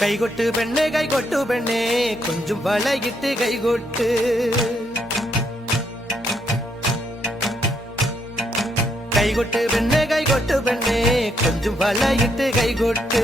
കൈകൊട്ട് പെണ്ണെ കൈകൊട്ടു പെണ്ണെ കൊഞ്ചും വളയിട്ട് കൈകൊട്ട് കൈകൊട്ട് പെണ്ണെ കൈകൊട്ടു പെണ്ണെ കൊഞ്ചും വളയിട്ട് കൈകൊട്ട്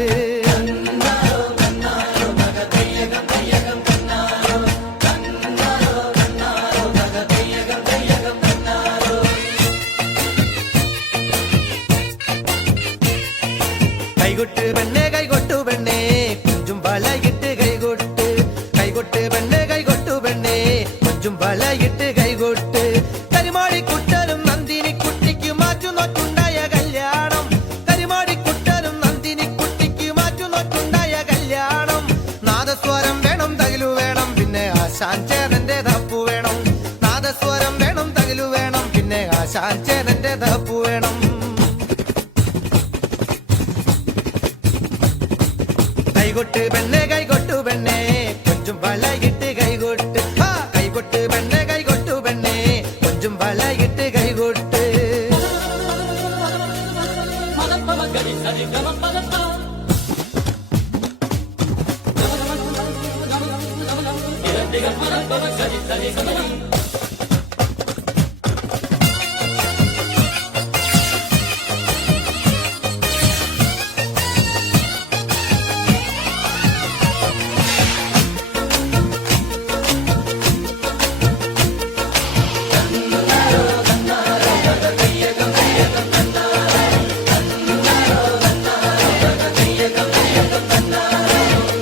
കൈകൊട്ട് പെണ്ണെ കൈകൊട്ടു പെണ്ണെ കൊഞ്ചും വളയിട്ട് കൈകൊട്ട് കൈകൊട്ട് പെണ്ണെ കൈകൊട്ടു പെണ്ണെ കൊഞ്ചും വളയിട്ട് കൈകൊട്ട് കരിമാടിക്കുട്ടനും നന്ദിനിക്കുട്ടിക്ക് മാറ്റുനോറ്റുണ്ടായ കല്യാണം കരിമാടിക്കുട്ടനും നന്ദിനിക്കുട്ടിക്ക് മാറ്റുനോറ്റുണ്ടായ കല്യാണം നാദസ്വരം വേണം തകിലു വേണം പിന്നെ ആശാൻ ചേരന്റെ തപ്പു വേണം നാദസ്വരം വേണം തകിലു വേണം പിന്നെ ആശാൻ ചേരന്റെ തപ്പു വേണം കൈകൊട്ട് പെണ്ണെ കൈകൊട്ടു പെണ്ണെ കൊഞ്ചും വളയിട്ട് കൈകൊട്ട് കൈകൊട്ട് പെണ്ണെ കൈകൊട്ടു പെണ്ണെ കൊഞ്ചും വളയിട്ട് കൈകൊട്ട്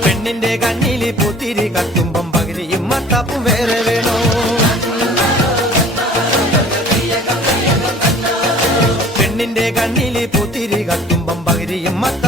പെണ്ണിന്റെ കണ്ണില് പൂത്തിരി കത്തുമ്പം പകുതിയും മത്താപ്പും വേറെ വേണോ പെണ്ണിന്റെ കണ്ണില് പൂത്തിരി കത്തുമ്പം പകുതിയും മത്ത